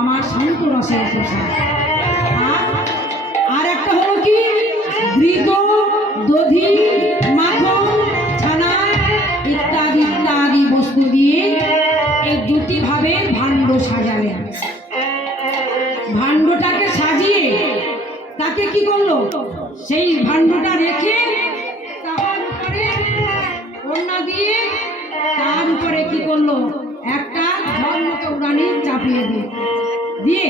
আমার শান্ত রসের প্রসাদ। আর একটা হলো কি ঘৃত, দধি, মাখন, ছানা ইত্যাদি ইত্যাদি বস্তু দিয়ে এই দুটি ভাবে ভাণ্ড সাজালেন। ভাণ্ডটাকে সাজিয়ে তাকে কি করলো, সেই ভাণ্ডটা রেখে তার উপরে ওড়না দিয়ে তার উপরে কি করলো, একটা ঝলমকে চাপিয়ে দিয়ে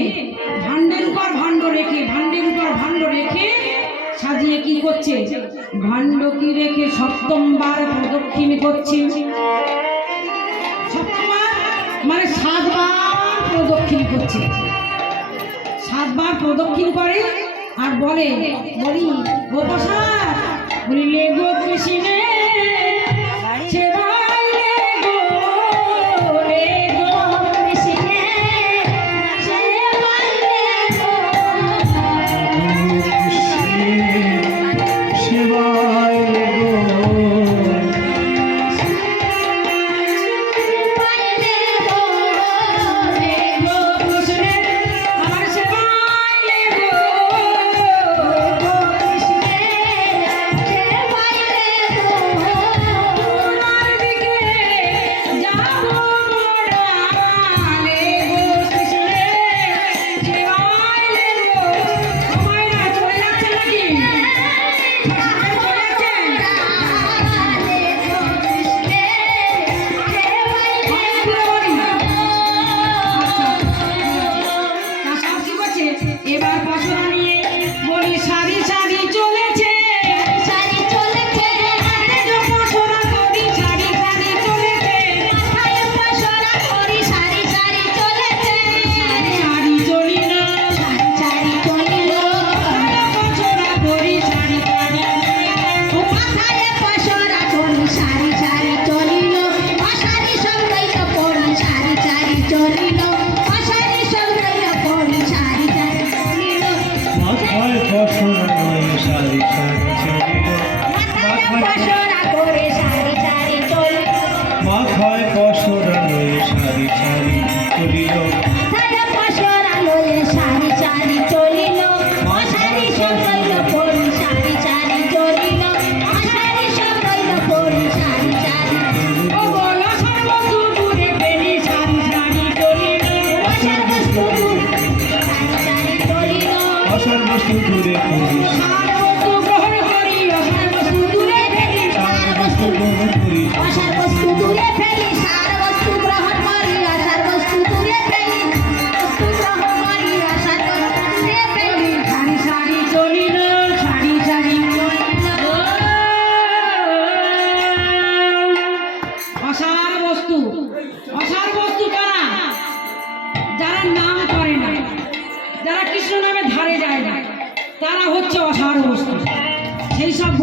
ভাণ্ডের উপর ভাণ্ড রেখে, ভাণ্ডের উপর ভাণ্ড রেখে সাজিয়ে কি করছে, ভাণ্ড কি রেখে সপ্তমবার প্রদক্ষিণ করছে। সপ্তমবার মানে 7 বার প্রদক্ষিণ করছে। 7 বার প্রদক্ষিণ করে আর বলি ও প্রসাদ, বলি লে গো কৃষ্ণে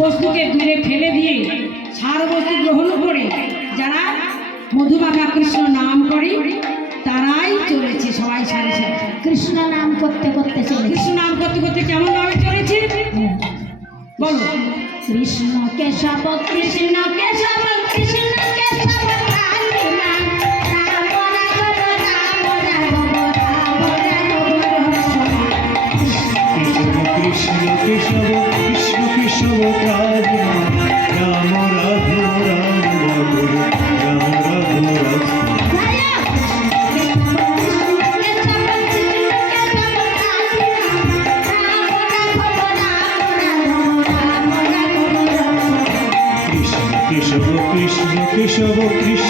বস্তুকে দূরে ফেলে দিয়ে সার বস্তু গ্রহণ করে যারা মধুমাখা কৃষ্ণ নাম করে তারাই চলেছে সবাই সারি সারি কৃষ্ণ নাম করতে করতে চলে। কৃষ্ণ নাম করতে করতে কেমন ভাবে চলেছে বলো, কৃষ্ণ কেশব কৃষ্ণ কেশব কৃষ্ণ কেশব কৃষ্ণ কেশব কৃষ্ণ কেশব রাম রাম রাঘব রাম রাম রাম রাঘব রাম। কৃষ্ণ কেশব কৃষ্ণ কেশব কৃষ্ণ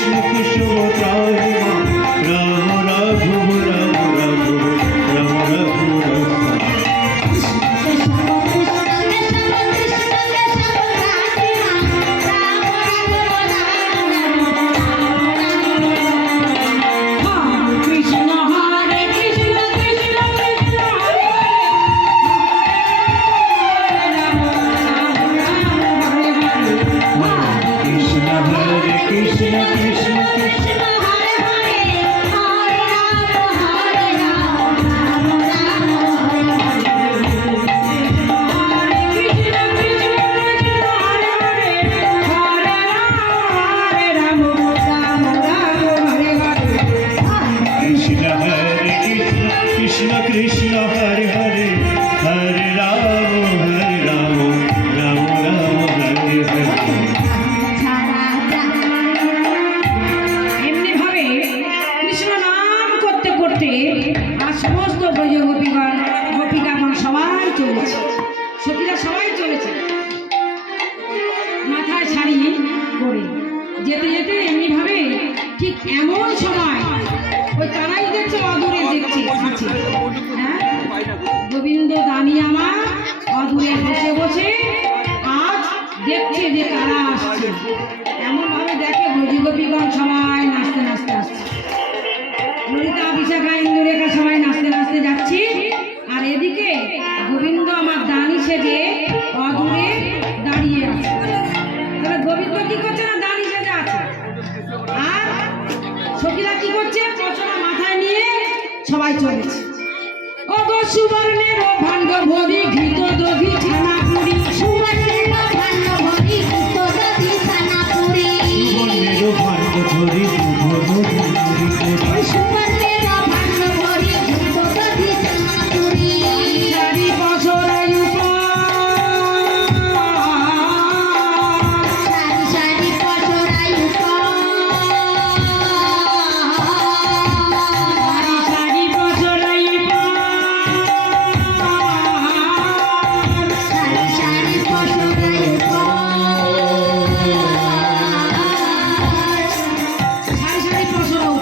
কৃষ্ণ কৃষ্ণ হরে হরে হরে রাম রাম রাম হরে হরে। ছাড়া এমনি ভাবে কৃষ্ণ নাম করতে করতে আর সমস্ত ব্রজ গোপীগণ গোপিকাগণ সবাই চলেছে, সখীরা সবাই চলেছে মাথায় শাড়ি পরে যেতে যেতে এমনি ভাবে ঠিক এমন সময় ওই তারাই দেখছে অদূরে দেখছে আছে, হ্যাঁ গোবিন্দ দানি আমার অদূরে বসে বসে আজ দেখছে যে তারা আসছে। এমন ভাবে দেখে ব্রজ গোপীগণ সবাই নাচতে নাচতে আসছে, ললিতা বিশাখা ইন্দুরেখা সবাই নাচতে নাচতে যাচ্ছি, আর এদিকে গোবিন্দ আমার দানি সেজে অদূরে দাঁড়িয়ে আছে। তাহলে গোবিন্দ কি করছে না দানি সেজে আছে, আর সখীরা কি করছে পচনা মাথায় নিয়ে সবাই চলেছে। ও গো সুবর্ণের ভাণ্ড ভরি ঘৃত দধি ছানা পুরি, সুবর্ণের ভাণ্ড ভরি ঘৃত দধি ছানা পুরি, সুবর্ণের ভাণ্ড ধরি সুবর্ণের ভাণ্ড ভরি ঘৃত দধি ছানা পুরি, শাড়ি বছরায়ু সারি সারি পচরায়ু শাড়ি বছরায়ু সারি সারি পচরায়ু সারি সারি বছরাও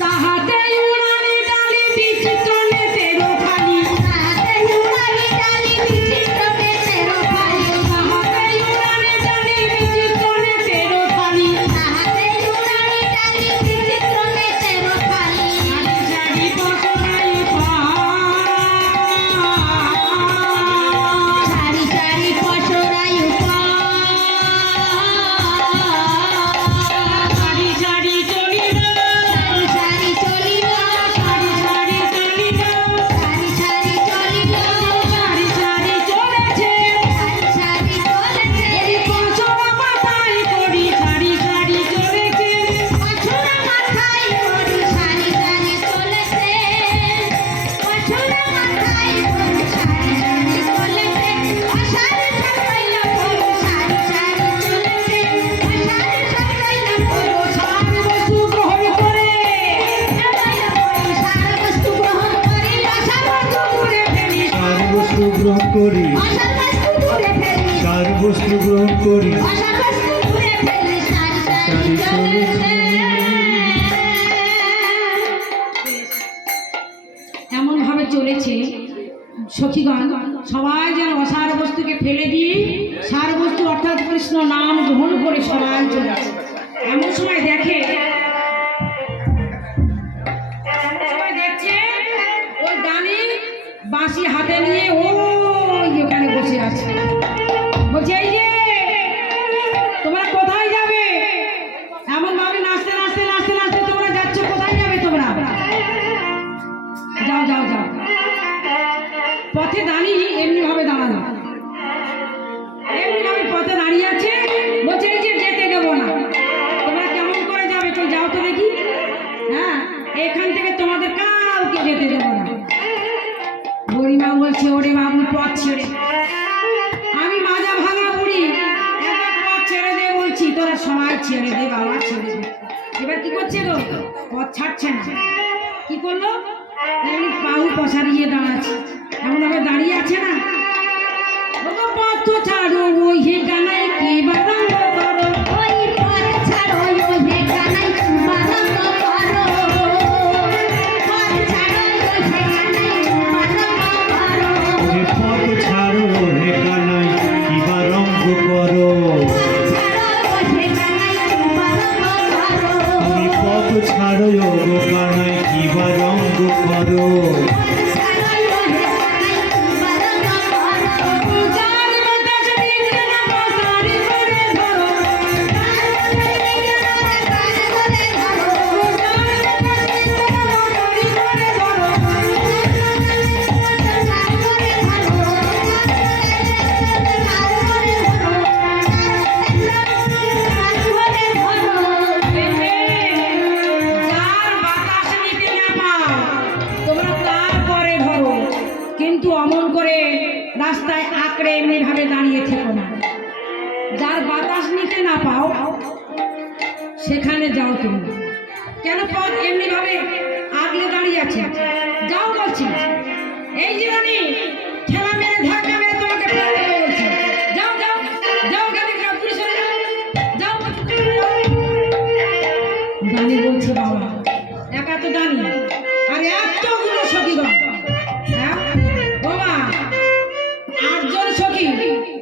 তাহাতে উড়ানি ডালি বিচিত্র নেতেরো খালি, তাহাতে উড়ানি ডালি বিচিত্র নেতেরো খালি, তাহাতে উড়ানি ডালি বিচিত্র নেতেরো খালি, তাহাতে উড়ানি ডালি বিচিত্র নেতেরো খালি, শাড়ি বছরায়ু সারি সারি পচরায়ু শাড়ি শাড়ি চলিল, সারি সারি চলিল, শাড়ি শাড়ি চলিল, সারি সারি চলিল, শাড়ি শাড়ি চলেছে, সারি সারি চলেছে, এই বছর মাথায় করি শাড়ি শাড়ি চলেছে, পাছুরা মাথায় করি সারি সারি চলেছে, পাছুরা মাথায় করি সারি সারি চলেছে, আষাঢ় ছাড়াইলা পড়ো সারি সারি চলেছে, আষাঢ় ছাড়াইলা পড়ো সার বস্তু গ্রহণ করে ছাড়াইলা পড়ো সারা বস্তু গ্রহণ করি, আষাঢ় বস্তু দূরে ফেলি, সার বস্তু গ্রহণ করি, আষাঢ় বস্তু দূরে ফেলি, সার বস্তু গ্রহণ করি, আষাঢ় বস্তু দূরে ফেলি, সারি সারি চলেছে। এমন ভাবে চলেছে সখীগণ সবাই যেন অসার বস্তুকে ফেলে দিয়ে সার বস্তু অর্থাৎ কৃষ্ণ নাম গ্রহণ করে সবাই চলেছে। এমন সময় দেখে দেখছে ওই দানি বাঁশি হাতে নিয়ে ওই ওখানে বসে আছে, বলছে এই যে তোমরা কোথায় যাবে? এমন ভাবে নাচতে নাচতে নাচতে নাচতে তোমরা যাচ্ছ, কোথায় যাবে তোমরা? যাও যাও যাও। পথে দাঁড়িয়ে এমনি ভাবে দাঁড়ানো, এমনি ভাবে পথে দাঁড়িয়ে আছে, বলছে এই যে যেতে দেবো না। তোমরা কেমন করে যাবে? তো যাও তো দেখি, হ্যাঁ এখান থেকে তোমাদের কাউকে যেতে দেবো না। বুড়িমা বলছে ওরে বাবু পথ ছেড়ে, আমি মাজা ভাঙা বুড়ি, একবার পথ ছেড়ে দে বলছি, তোরা সবাই ছেড়ে দে বাবা ছেড়ে দে। এবার কি করছে গো? পথ ছাড়ছে না। কি করলো? এমনি বাহু পসারিয়ে দাঁড়াচ্ছে, এমন ভাবে দাঁড়িয়ে আছে না, ওগো পথ ছাড়ো ওই হে গানায় কি বারঙ্গ করো, ওই পথ ছাড়ো ওহে কানাই বারঙ্গ করো, পথ ছাড়ো ওহে কানাই বারঙ্গ করো, ওরে পথ ছাড়ো হে কানাই কিবা রঙ্গ করো, পথ ছাড়ো ওহে কানাই বারঙ্গ করো, তুমি পথ ছাড়ো গো কানাই কিবা রঙ্গ করো, পথ ছাড়ো ওহে কানাই বারঙ্গ করো, যার বাতাসে নিতে না মশারি করে ধরো, তার মনে লেগে না কান ধরে ধরো, যার বাতাসে নিতে না মশারি করে ধরো, তার ধরে ধরো, তার ধরে ধরো, তার ধরে ধরো, যার বাতাস নিতে না পাও তোমরা তার এইভাবে দাঁড়িয়ে থেকো না। যার বাতাস নিতে না পাও সেখানে যাও তুমি। কেন পথ এমনি ভাবে আগলে দাঁড়িয়ে আছে? যাও বলছি। এই যে রানী ঠেলা মেরে ধাক্কা মেরে তোমাকে ফেলে দেবো বলছি। যাও যাও যাও, গাড়ি পুলিশ চলে যাও, যাও। দানি বলছে বাবা একা তো দানি আর এতগুলো সখীগণ, হ্যাঁ বাবা, 8 জন সখী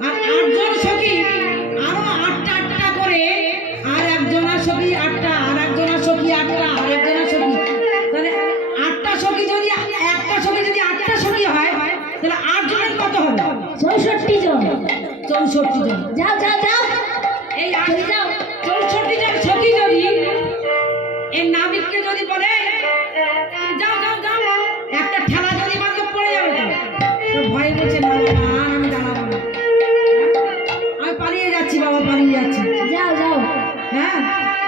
আর 8 জন সখী আরো 8টা 8টা করে, আর একজনের সখী 8টা, আর একজনের সখী 8টা, আর একজনের সখী, তাহলে 8টা সখী যদি একটা সখী যদি 8টা সখী হয় তাহলে 8 জনের কত হবে? 64 জন। 64 জন। যাও যাও যাও, এই চলে যাও। 64 জন সখী যদি এই নাবিককে যদি বলে যাও যাও যাও, একটা ঠেলা যদি মাত্র পড়ে যাবে তো ভয় বলছে না বাবা, আর আমি দাঁড়াবো না, আমি পালিয়ে যাচ্ছি বাবা, পালিয়ে যাচ্ছি। যাও যাও। হ্যাঁ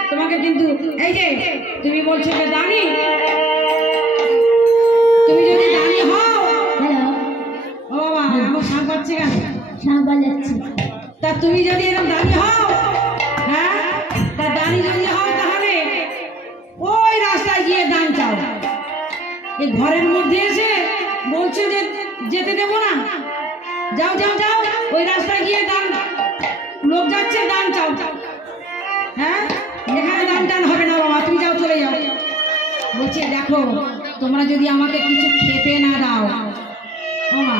তোমাকে কিন্তু এই যে তুমি বলছো যে দানি, তুমি যদি দানি হও, হ্যালো, ও বাবা আমার সাপ পাচ্ছে কেন? সাপ বাজাচ্ছি। তা তুমি যদি এরকম দানি হও, হ্যাঁ তা দানি যদি হও তাহলে ওই রাস্তায় গিয়ে দান চাও। এই ঘরের মধ্যে এসে বলছো যে যেতে দেবো না, যাও যাও যাও, ওই রাস্তায় গিয়ে দান, লোক যাচ্ছে দান চাও। হ্যাঁ এখানে দান টান হবে না বাবা, তুমি যাও, চলে যাও। বলছে দেখো তোমরা যদি আমাকে কিছু খেতে না দাও, ও মা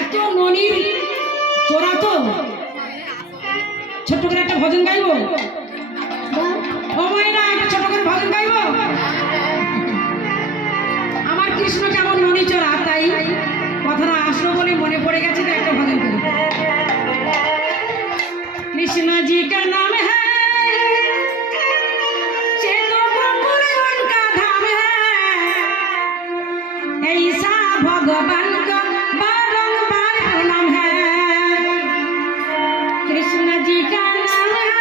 এত ননির চোরা তো, ছোট্ট করে একটা ভজন গাইবো, ও মায়েরা একটা ছোট করে ভজন গাইবো। আমার কৃষ্ণ কেমন ননি চোরা, তাই কথাটা আসলো বলে মনে পড়ে গেছে, তো একটা ভজন করি। কৃষ্ণ জি কা নাম है चेतो गोकुल उनका धाम है, ऐसा भगवान का बारंबार प्रणाम है। कृष्ण जी का नाम है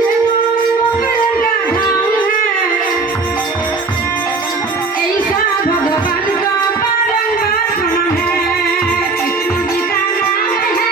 चेतो गोकुल उनका धाम है, ऐसा भगवान का बारंबार प्रणाम है। कृष्ण जी का नाम है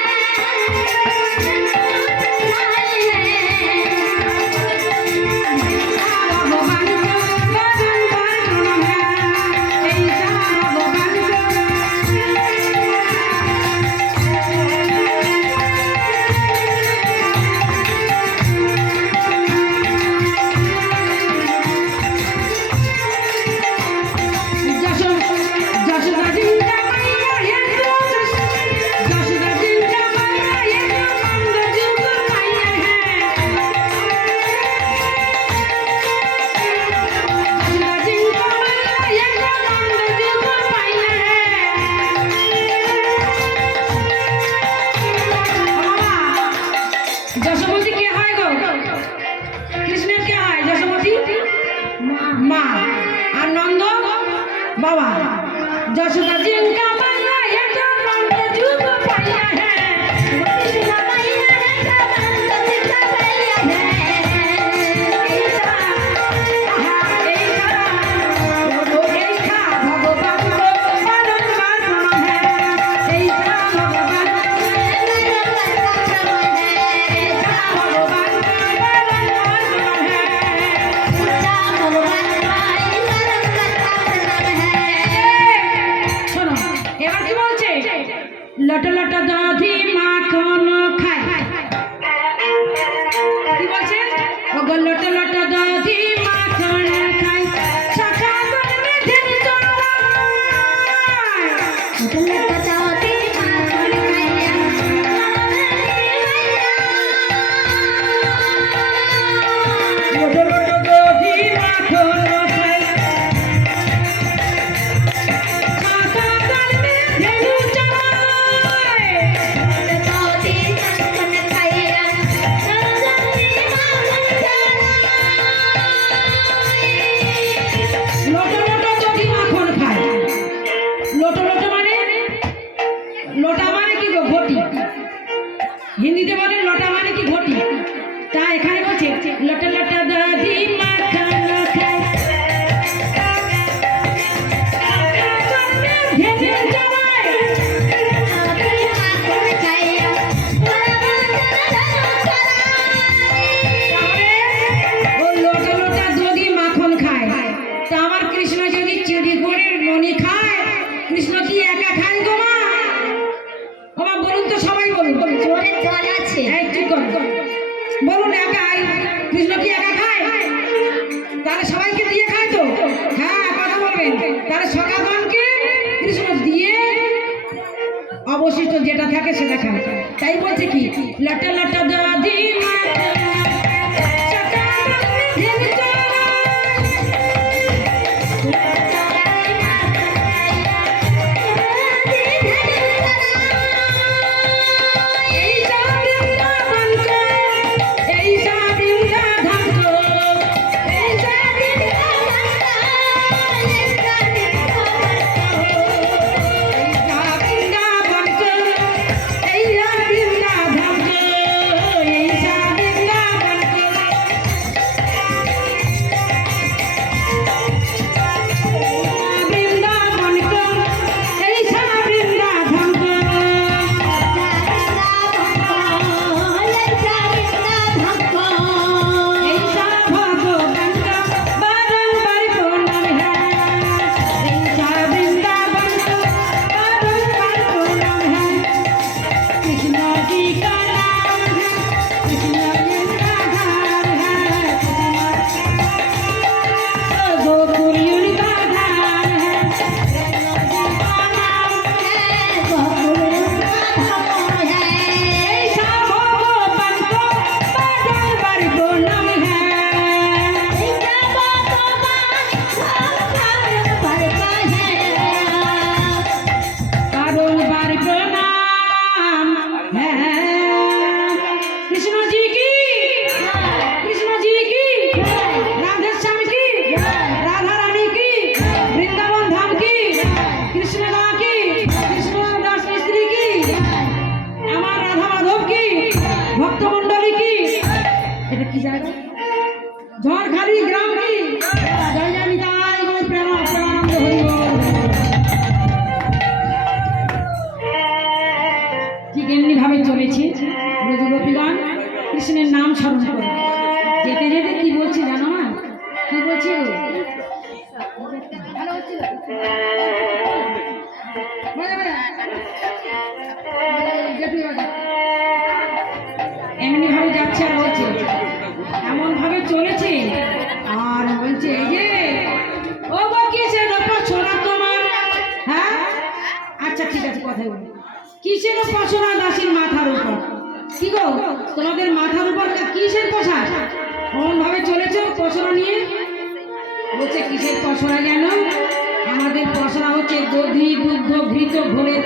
যশোমতী কে হয় গো? কৃষ্ণের কে হয়? যশোমতী মা, আর নন্দ বাবা। যশোদা জিনকা মাইয়া ये जो नंद जुग पाया है, कृष्ण मैया रे नंद जिनका मैया है, ऐसा आहा ऐसा वो ऐसा भगवान को बारंबार प्रणाम है, ऐसा भगवान শোনো এবার কি বলছে? লট লট দধি মাখন খায়, কি বলছে? ওগো লট লট দধি মাখন খায়, শাখা গর্বে ধেন চড়ায়, লট লট দধি মাখন খায়, শাখা গর্বে ধেন চড়ায়। তার সখাগণকে কৃষ্ণ দিয়ে অবশিষ্ট যেটা থাকে সেটা খায়। তাই বলছে কি লটা লটা দাদি ঝড়খালি গ্রাম কি জয় জয় নিতাই গৌর প্রেমানন্দ হরি বল। ঠিক এমনি ভাবে চলেছে গোপীগণ কৃষ্ণের নাম স্মরণ করে যেতে যেতে কি বলছি জানো না কি বলছি এমনি ভাবে যাচ্ছে আর বলছে এমন ভাবে চলেছে আর বলছে এই যে ও গো কিসের পছরা তোমার হ্যাঁ আচ্ছা ঠিক আছে কথা বলি কিসের পছরা দাসীর মাথার উপর কি গো তোমাদের মাথার উপর কিসের পোশাক এমন ভাবে চলেছে পছরা নিয়ে বলছে কিসের পছরা যেন আমাদের পছরা হচ্ছে দধি দুগ্ধ ঘৃত ঘোরে